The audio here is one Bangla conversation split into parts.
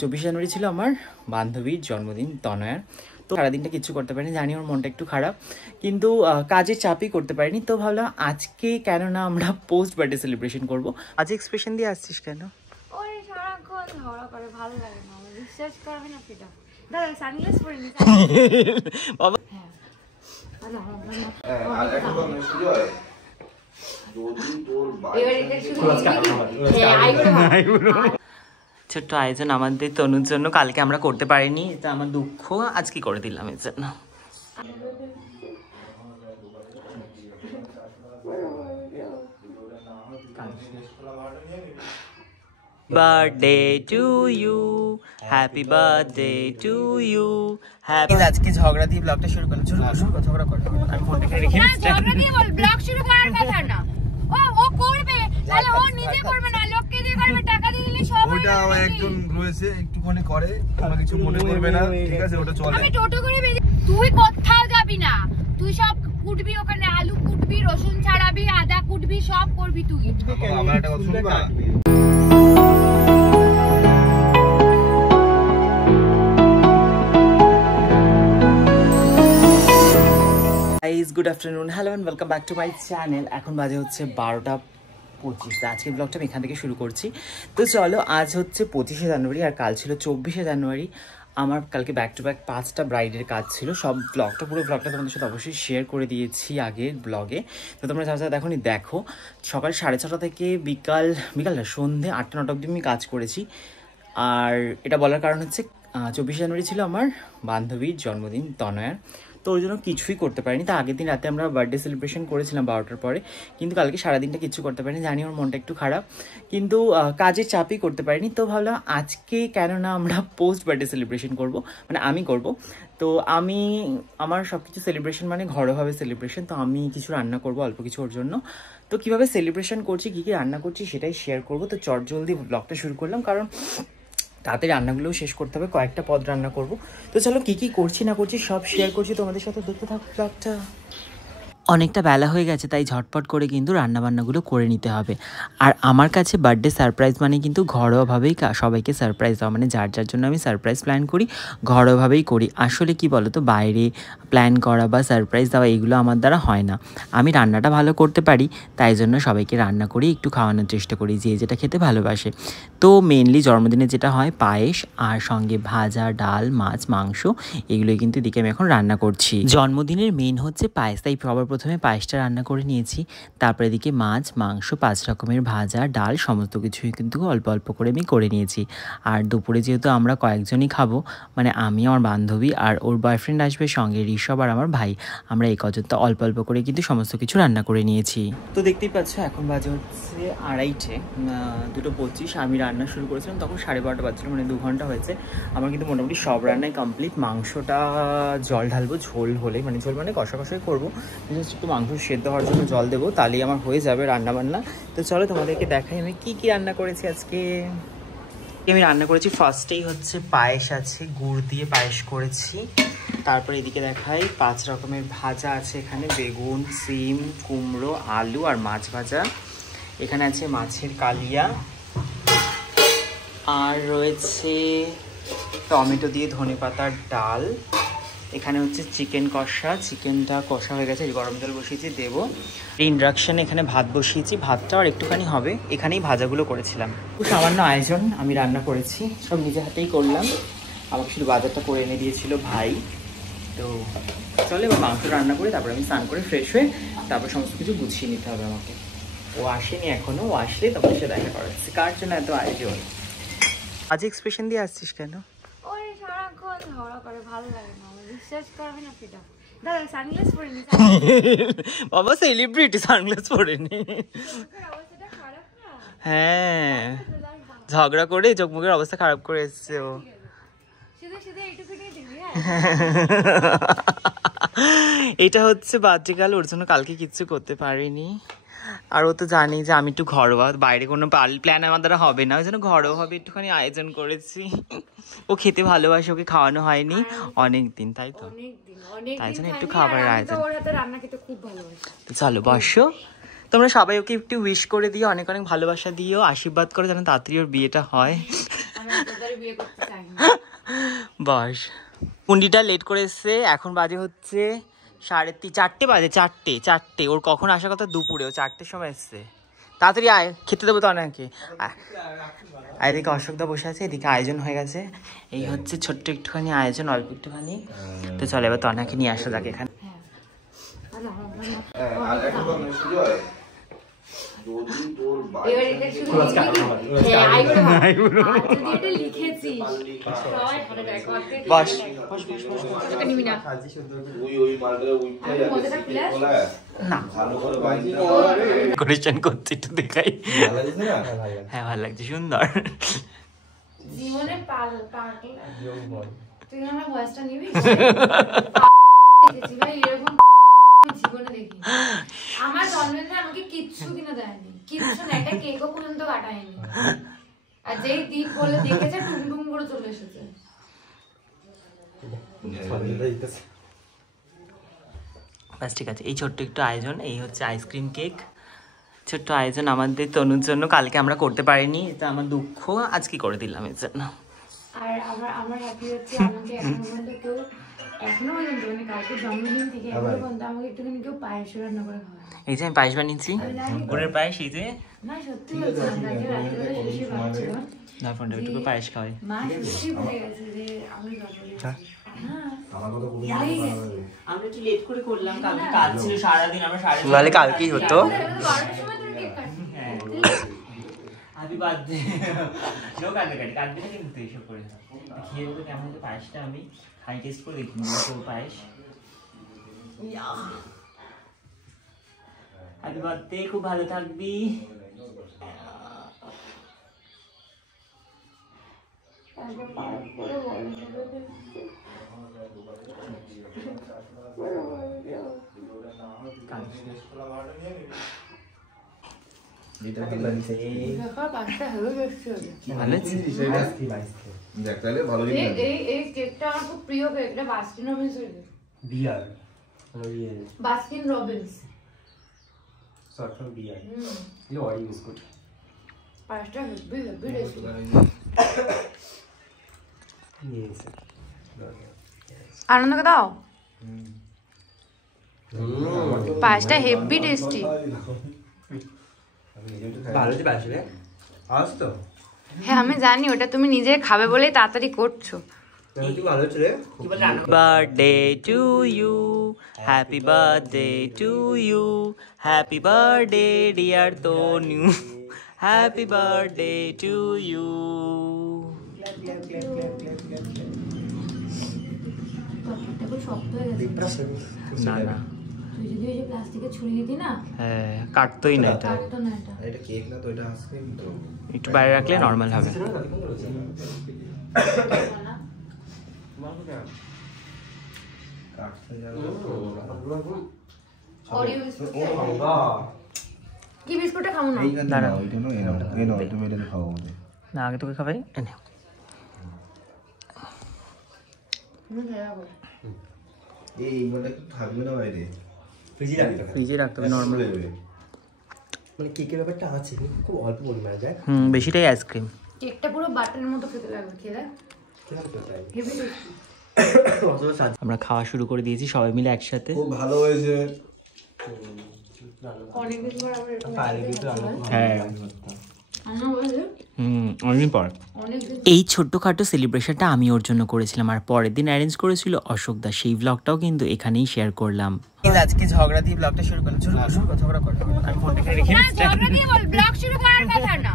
24 জানুয়ারি ছিল আমার বান্ধবীর জন্মদিন তনয়ার। তো সারাদিনটা কিছু করতে পারিনি, জানি ওর মনটা একটু খারাপ, কিন্তু কাজের চাপই করতে পারিনি। তো ভাবলাম আজকে কেন না আমরা পোস্ট বার্থডে সেলিব্রেশন করবো। আজ এক্সপ্রেশন দিয়ে আসছিস কেন? ওরে সারাক্ষণ ঝগড়া করে, ভালো লাগে না আমার, বিশ্বাস করবে না ফিটা। দাদা সানগ্লাস পরে নি বাবা। ছোট্ট আয়োজন আমাদের তনুর জন্য, কালকে আমরা করতে পারিনি, এটা আমার দুঃখ, আজকে করে দিলাম এর জন্য। Birthday to you, happy birthday to you, happy. আজকে ঝগড়া দিয়ে ব্লগটা শুরু করলাম। ঝগড়া করো, আমি ফোনটা রেখে দিচ্ছি। ঝগড়া দিয়ে বল, ব্লগ শুরু করার কথা না। ও করবে, তাহলে ও নিজে করবে না, লোককে দিয়ে করবে, টাকা দিয়ে দিলে সব হয়। ওটা একজন রয়েছে একটুখানি করে, কোনো কিছু মনে করবে না, ঠিক আছে, ওটা চলে। আমি টোটো করে তুই কোথাও যাবি না, তুই সব কুটবি, ওখানে আলু কুটবি, রসুন ছাড়াবি, আদা কুটবি, সব করবি তুই। আমার একটা কথা শুনবা? Good afternoon, hello and welcome back to my channel. এখন বাজে হচ্ছে 12:25। আজকের ব্লগটা আমি এখান থেকে শুরু করছি। তো চলো, আজ হচ্ছে 25শে জানুয়ারি আর কাল ছিল 24শে জানুয়ারি। আমার কালকে ব্যাক টু ব্যাক 5টা ব্রাইডের কাজ ছিল। সব পুরো ব্লগটা তোমাদের সাথে অবশ্যই শেয়ার করে দিয়েছি আগের ব্লগে। তো তোমরা যা দেখো নি দেখো। সকাল 6:30 থেকে বিকাল না, সন্ধ্যে 8টা-9টা অবধি আমি কাজ করেছি। আর এটা বলার কারণ হচ্ছে 24শে জানুয়ারি ছিল আমার বান্ধবীর জন্মদিন তনয়ার। তো ওই জন্য কিছুই করতে পারিনি। তা আগের দিন রাতে আমরা বার্থডে সেলিব্রেশন করেছিলাম 12টার পরে, কিন্তু কালকে সারাদিনটা কিছু করতে পারিনি, জানি ওর মনটা একটু খারাপ, কিন্তু কাজের চাপই করতে পারিনি। তো ভাবলাম আজকে কেন না আমরা পোস্ট বার্থডে সেলিব্রেশন করব, মানে আমি করব। তো আমার সব কিছু সেলিব্রেশন মানে ঘরোয়াভাবে সেলিব্রেশন। তো আমি কিছু রান্না করব, অল্প কিছু ওর জন্য। তো কীভাবে সেলিব্রেশন করছি, কী কী রান্না করছি সেটাই শেয়ার করবো। তো চটজলদি ব্লগটা শুরু করলাম, কারণ তাতে রান্নাগুলোও শেষ করতে হবে, কয়েকটা পদ রান্না করব। তো চলো, কী কী করছি না করছি সব শেয়ার করছি তোমাদের সাথে, দেখতে থাকো ব্লগটা। অনেকটা বেলা হয়ে গেছে, তাই ঝটপট করে কিন্তু রান্নাবান্নাগুলো করে নিতে হবে। আর আমার কাছে বার্থডে সারপ্রাইজ মানে কিন্তু ঘরোয়াভাবেই সবাইকে সারপ্রাইজ দেওয়া, মানে যার জন্য আমি সারপ্রাইজ প্ল্যান করি ঘরোয়াভাবেই করি। আসলে কি বলো তো, বাইরে প্ল্যান করা বা সারপ্রাইজ দেওয়া এগুলো আমার দ্বারা হয় না। আমি রান্নাটা ভালো করতে পারি, তাই জন্য সবাইকে রান্না করি, একটু খাওয়ানোর চেষ্টা করি, যে যেটা খেতে ভালোবাসে। তো মেনলি জন্মদিনে যেটা হয় পায়েস, আর সঙ্গে ভাজা, ডাল, মাছ, মাংস, এগুলোই কিন্তু এদিকে আমি এখন রান্না করছি। জন্মদিনের মেন হচ্ছে পায়েস, তাই প্রথমে পায়েসটা রান্না করে নিয়েছি। তারপরে এদিকে মাছ, মাংস, 5 রকমের ভাজা, ডাল, সমস্ত কিছুই কিন্তু অল্প অল্প করে আমি করে নিয়েছি। আর দুপুরে যেহেতু আমরা কয়েকজনই খাবো, মানে আমি, আমার বান্ধবী আর ওর বয়ফ্রেন্ড আসবে সঙ্গে, ঋষভ আর আমার ভাই, আমরা এই কজন তো অল্প অল্প করে কিন্তু সমস্ত কিছু রান্না করে নিয়েছি। তো দেখতেই পাচ্ছ এখন বাজে হচ্ছে 2:30, 2:25। আমি রান্না শুরু করেছিলাম তখন 12:30 বাজছিল, মানে 2 ঘন্টা হয়েছে। আমার কিন্তু মোটামুটি সব রান্নাই কমপ্লিট। মাংসটা জল ঢালবো, ঝোল হলে, মানে ঝোল মানে কষা কষাই করবো, জাস্ট একটু মাংস সেদ্ধ হওয়ার জন্য জল দেবো, তাহলেই আমার হয়ে যাবে রান্নাবান্না। তো চলো তোমাদেরকে দেখাই আমি কী কী রান্না করেছি আজকে। আমি রান্না করেছি, ফার্স্টেই হচ্ছে পায়েস আছে, গুড় দিয়ে পায়েস করেছি। তারপরে এদিকে দেখাই 5 রকমের ভাজা আছে, এখানে বেগুন, সিম, কুমড়ো, আলু আর মাছ ভাজা। এখানে আছে মাছের কালিয়া, আর রয়েছে টমেটো দিয়ে ধনেপাতার ডাল। এখানে হচ্ছে চিকেন কষা, চিকেনটা কষা হয়ে গেছে, গরম জল বসিয়েছি, দেবো। ইন্ডাকশানে এখানে ভাত বসিয়েছি, ভাতটা আর একটুখানি হবে, এখানেই ভাজাগুলো করেছিলাম। খুব সামান্য আয়োজন আমি রান্না করেছি, সব নিজে হাতেই করলাম। আমাকে শুধু বাজারটা করে এনে দিয়েছিল ভাই। তো চলে এবার মাংস রান্না করে তারপরে আমি স্নান করে ফ্রেশ হয়ে তারপর সমস্ত কিছু গুছিয়ে নিতে হবে আমাকে। ও আসেনি এখনো, ও আসলে তখন সে দেখা করাচ্ছে। কার জন্য এত আয়োজন? আজ এক্সপ্রেশন দিয়ে আসছিস কেন? ওরে সারাক্ষণ ঝগড়া করে, ভালো লাগে না আমার, বিশ্বাস করবে না ফিটা। দাদা সানগ্লাস পরে নি বাবা, সেলিব্রিটি সানগ্লাস পরে নি। অবস্থাটা খারাপ না? হ্যাঁ, ঝগড়া করে চোখ মুখের অবস্থা খারাপ করে এসছে ও। শুধু শুধু এইটুকুনি দিবি? এটা হচ্ছে বাচ্চাকাল, ওর জন্য কালকে কিচ্ছু করতে পারিনি। আর ও তো জানি যে আমি একটু ঘরোয়া, বাইরে কোনো প্ল্যান আমার দ্বারা হবে না, ওই জন্য ঘরোয়াভাবে একটুখানি আয়োজন করেছি। ও খেতে ভালোবাসে, ওকে খাওয়ানো হয়নি অনেকদিন, তাই তো, তাই জন্য একটু খাবারের আয়োজন। তো চলো বসো, তোমরা সবাই ওকে একটু উইশ করে দিও, অনেক অনেক ভালোবাসা দিও, আশীর্বাদ করো যেন তাড়াতাড়ি ওর বিয়েটা হয়। আমি তোদের বিয়ে করতে চাই না। বাস কুন্ডিটা লেট করে এসছে, এখন বাজে হচ্ছে 4:30 বাজে, 4টে। ওর কখন আসার কথা? দুপুরে। ও 4টের সময় এসছে। তাড়াতাড়ি আয়, খেতে দেবো তো অনেকে। আর এদিকে অশোকদা বসে আছে, এদিকে আয়োজন হয়ে গেছে। এই হচ্ছে ছোট্ট একটুখানি আয়োজন, অল্প একটুখানি। তো চলে এবার তনাকে নিয়ে আসা যাক এখানে। ডেকোরেশন করছে একটু দেখাই। হ্যাঁ ভালো লাগছে, সুন্দর। জীবনে তুই আমার ভয়েসটা নিবি? জীবনে দেখি আমার জন্মদিনে আমাকে কিচ্ছু কিনে দেয়নি, কিচ্ছু না, একটা কেকও পর্যন্ত কাটায়নি। আর যেই দীপ বলে দেখেছে টুমটুম করে চলে এসেছে। বাস ঠিক আছে, এই ছোট্ট একটু আয়োজন। এই হচ্ছে আইসক্রিম কেক, ছোট্ট আয়োজন আমাদের তনুর জন্য। কালকে আমরা করতে পারিনি, এটা আমার দুঃখ, আজকে করে দিলাম এর জন্য। আর আমার হ্যাপি হচ্ছে আমাকে এখনো পর্যন্ত মানে কালকে জন্মদিন থেকে এখনো পর্যন্ত আমাকে একটুখানি কেউ পায়েস রান্না করে খাওয়ায়। এই যে আমি পায়েস বানিয়েছি, গুড়ের পায়েস। এই যে না সত্যি বলছিলাম, কালকে রাত্রিবেলা শেষে ভাবছিল না ফোনটা একটু পায়েস খাওয়াই। মা সত্যি ভুলে গেছে যে আমি জন্মদিন। আমরা একটু লেট করে করলাম, কালকে কাজ ছিল সারাদিন। আমরা নাহলে কালকেই হতো। Happy birthday. নো কাঁদবে না কিন্তু এইসব করে। খেয়ে দেবো কেমন হতো পায়েসটা, আমি খাই টেস্ট করে দেখি পায়েস। হ্যাপি বার্থডে, খুব ভালো থাকবি। এই কেকটা আমার খুব প্রিয় কেক, এটা বাস্কিন রবিন্স এর বিয়ার বাস্কিন রবিন্স শর্ট ফর বিয়ার ये और বিস্কুট পাঁচটা হেভি টেস্টি। আনন্দকে দাও, পাঁচটা হেভি টেস্টি। ভালো যে বাসবে আজ তো। হ্যাঁ আমি জানি, ওটা তুমি নিজে খাবে বলেই তাড়াতাড়ি করছো। Birthday to you, happy birthday to you, happy birthday dear Tanu, happy birthday to you. শক্ত হয়ে গেছে না না, তুই যদি ওই যে প্লাস্টিকের ছুরি দিতি না, হ্যাঁ কাটতোই না এটা। কাটতো না এটা। এটা কেক না তো, এটা আইসক্রিম তো। একটু বাইরে রাখলে নর্মাল হবে। অরিও বিস্কুট কি বিস্কুটটা খাবো না। দাঁড়া, ওইটা না, এই নাও তুমি এটা খাও আমাদের। না আগে তোকে খাবাই এনে। এইগুলো একটু থাকবে না বাইরে, ফ্রিজে রাখতে হবে নর্মাল। মানে কেকের ব্যাপারটা আছে খুব অল্প পরিমাণে যায়। বেশিটাই আইসক্রিম। কেকটা পুরো বাটারের মতো খেতে লাগবে, খেয়ে দেখ হেভি টেস্টি। আমরা খাওয়া শুরু করে দিয়েছি সবাই মিলে একসাথে। খুব ভালো হয়েছে। অনেকদিন পর আমরা এরকম হ্যাঁ অনেকদিন পর। অনেকদিন এই ছোট্টখাটো সেলিব্রেশনটা আমি ওর জন্য করেছিলাম, আর পরের দিন অ্যারেঞ্জ করেছিল অশোক দা। সেই ব্লগটাও কিন্তু এখানেই শেয়ার করলাম। আজকে ঝগড়া দিয়ে ব্লগটা শুরু করলাম। ঝগড়া করো, আমি ফোনটা রেখে দিচ্ছি। ঝগড়া দিয়ে বল, ব্লগ শুরু করার কথা না।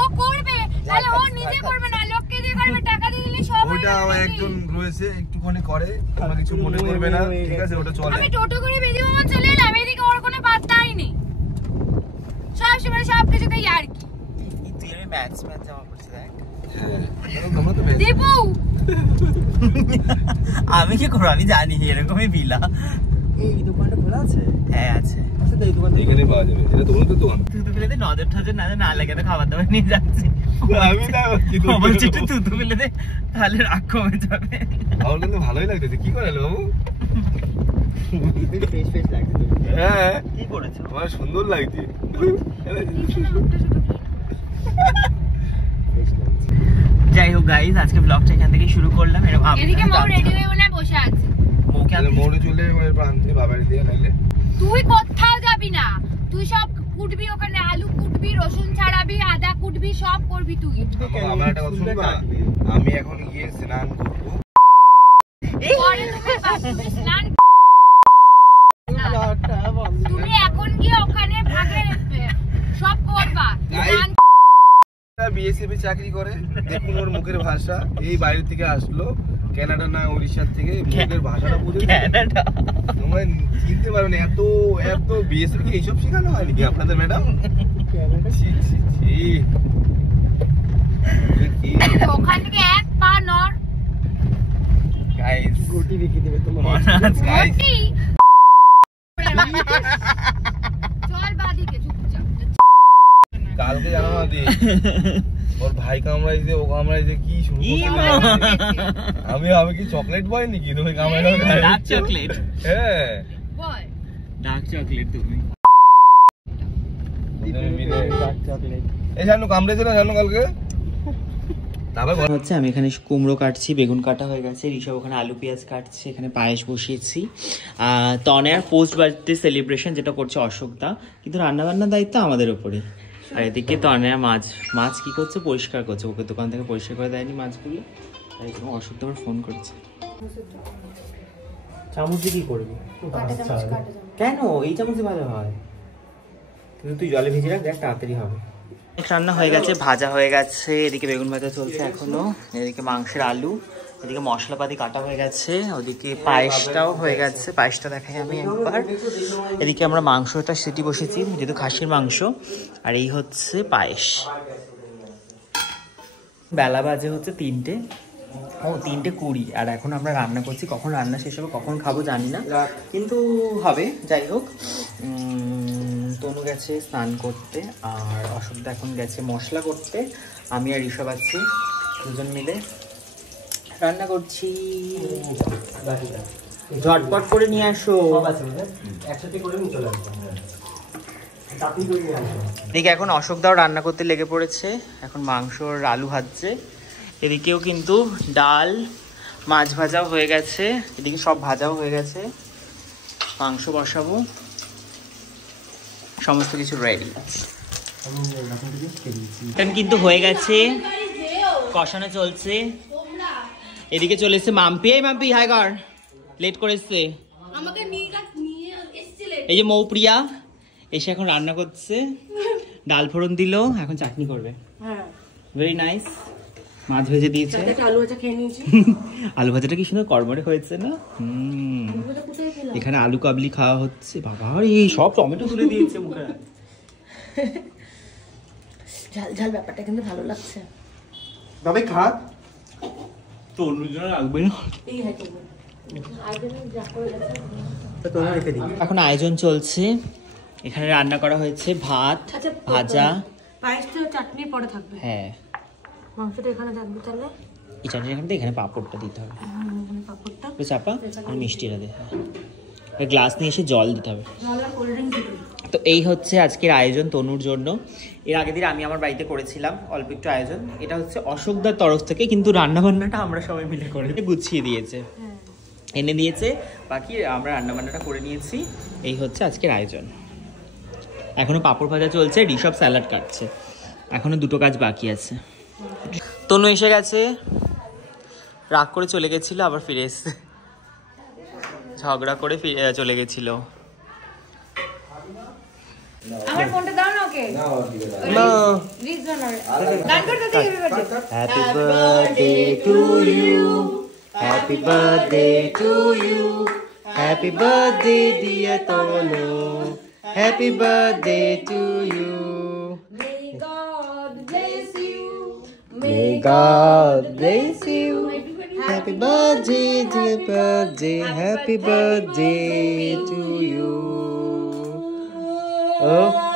ও করবে, তাহলে ও নিজে করবে না, লোককে দিয়ে করবে, টাকা দিয়ে দিলে সব হয়ে ওটা যাবে। একজন রয়েছে একটুখানি করে, তোমরা কিছু মনে করবে না, ঠিক আছে? ওটা চলে। আমি টোটো করে বেরিয়ে মামা চলে এলাম, এদিকে ওর কোনো পাত্তাই নেই, সব সময় সব কিছুতে ইয়ার্কি। তুই আমি ম্যাচ জামা পড়ছি দেখ। তোমরা তো দীপু আমি কি করবো, আমি জানি এরকমই বিলা। এই দোকানটা খোলা আছে? হ্যাঁ আছে। আচ্ছা তো এই দোকান থেকে এখানে পাওয়া যাবে, এটা তোমাদের দোকান। তুতু ফেলে দে, নজর টজর না লাগে তো খাবার দাবার নিয়ে যাচ্ছি। আমি না বলছি একটু তুতু ফেলে দে, তাহলে রাগ কমে যাবে। আমার কিন্তু ভালোই লাগতেছে। কি করে বাবু? ফ্রেশ ফ্রেশ লাগছে। হ্যাঁ কি করেছো? আমার সুন্দর লাগছে। ফ্রেশ লাগছে। যাই হোক গাইস, আজকে ব্লগটা এখান থেকে শুরু করলাম। এদিকে মৌ রেডি হয়ে মনে বসে আছে। মোড়ে চলে প্রান্তে বাবার দিয়ে নাইলে তুই কোথাও যাবি না, তুই সব কুটবি, ওখানে আলু কুটবি, রসুন ছাড়াবি, আদা কুটবি, সব করবি তুই। আমার একটা কথা শুনবা, আমি এখন গিয়ে স্নান করবো। পরে তুমি স্নান তুমি এখন গিয়ে ওখানে ভাগে সব করবা। বিএসএফ চাকরি করে, দেখুন ওর মুখের ভাষা, এই বাইরে থেকে আসলো কানাডা না উড়িষ্যার থেকে, মুখের ভাষাটা বুঝে তোমরা চিনতে পারবে না। এত এত বিএসএফ কি এইসব শেখানো হয় নাকি আপনাদের ম্যাডাম? ওখান থেকে এক পা নড় গাইস, গুটি বিকি দেবে তোমার। গাইস চল বাদিকে চুপচাপ। কালকে জানো না দি ওর ভাই কামড়াইছে, ও কামড়াইছে, কি শুরু করছে। আমি কি চকলেট বয় নাকি তুমি কামড়াইছো? Dark chocolate. হ্যাঁ বল ডার্ক চকলেট তুমি। এই জানো কামড়াইছে না জানো কালকে? হচ্ছে আমি এখানে কুমড়ো কাটছি, বেগুন কাটা হয়ে গেছে, ঋষভ ওখানে আলু পেঁয়াজ কাটছে, এখানে পায়েস বসিয়েছি। তনয়ার পোস্ট বার্থডে সেলিব্রেশন যেটা করছে অশোকদা, কিন্তু রান্নাবান্নার দায়িত্ব আমাদের উপরে। আর এদিকে তনয়া মাছ কি করছে, পরিষ্কার করছে, ওকে দোকান থেকে পরিষ্কার করে দেয়নি মাছগুলো, তাই অশোকদা আবার ফোন করছে। চামচ দিয়ে কি করবি? কেন এই চামচই ভালো হয়, কিন্তু তুই জলে ভিজে রাখ, দেখ তাড়াতাড়ি হবে। রান্না হয়ে গেছে, ভাজা হয়ে গেছে, এদিকে বেগুন ভাজা চলছে এখনো, এদিকে মাংসের আলু, এদিকে মশলাপাতি কাটা হয়ে গেছে, ওদিকে পায়েসটাও হয়ে গেছে, পায়েসটা দেখাই আমি একবার। এদিকে আমরা মাংসটা সিটি বসেছি, যেহেতু খাসির মাংস, আর এই হচ্ছে পায়েস। বেলা বাজে হচ্ছে 3:20, আর এখন আমরা রান্না করছি। কখন রান্না শেষ হবে, কখন খাবো জানি না, কিন্তু হবে। যাই হোক, তনু গেছে স্নান করতে, আর অশোকদা এখন গেছে মশলা করতে, আমি আর ঋষভ আছি, দুজন মিলে রান্না করছি। ঝটপট করে নিয়ে আসো। একসাথে করে নিয়ে চলে আসবো। এদিকে এখন অশোকদাও রান্না করতে লেগে পড়েছে, এখন মাংসর আলু ভাজছে, এদিকেও কিন্তু ডাল মাছ ভাজাও হয়ে গেছে, এদিকে সব ভাজাও হয়ে গেছে, মাংস বসাবো, সমস্ত কিছু রেডি। কিন্তু হয়ে গেছে, কষানো চলছে। এদিকে চলে এসছে মাম্পি, এই মাম্পি হাই কর, লেট করে এসছে। এই যে মৌপ্রিয়া এসে এখন রান্না করছে, ডাল ফোড়ন দিল, এখন চাটনি করবে। Very nice. মাছ ভেজে দিয়েছে, আলু ভাজাটা কি সুন্দর কড়মড়ে হয়েছে না। এখানে আলু কাবলি খাওয়া হচ্ছে। বাবা এই সব টমেটো তুলে দিয়েছে মুখে। ঝাল ঝাল ব্যাপারটা কিন্তু ভালো লাগছে। তবে খা, তো অন্যজন লাগবে না। এখন আয়োজন চলছে, এখানে রান্না করা হয়েছে ভাত, ভাজা, পায়েসটা চাটনির পরে থাকবে। হ্যাঁ মাংসটা এখানে থাকবে, তাহলে এই চাটনি এখানে, এখানে পাঁপড়টা দিতে হবে, পাপড়টা চাপা আর মিষ্টিটা দে। গ্লাস নিয়ে এসে জল দিতে হবে। তো এই হচ্ছে আজকের আয়োজন তনুর জন্য। এর আগের দিন আমি আমার বাড়িতে করেছিলাম অল্প একটু আয়োজন, এটা হচ্ছে অশোকদার তরফ থেকে, কিন্তু রান্নাবান্নাটা আমরা সবাই মিলে করে গুছিয়ে দিয়েছে, এনে দিয়েছে, বাকি আমরা রান্নাবান্নাটা করে নিয়েছি। এই হচ্ছে আজকের আয়োজন। এখনো পাঁপড় ভাজা চলছে, ঋষভ স্যালাড কাটছে, এখনো দুটো কাজ বাকি আছে। তনু এসে গেছে, রাগ করে চলে গেছিল, আবার ফিরে এসছে, ঝগড়া করে চলে গেছিল। আমার ফোনটা দাও না ওকে। গান করতে দে। Happy birthday to you, happy birthday to you, happy birthday dear Tanu, happy birthday to you. May God bless you. May God bless you. Happy birthday, dear birthday, happy birthday to you. Oh.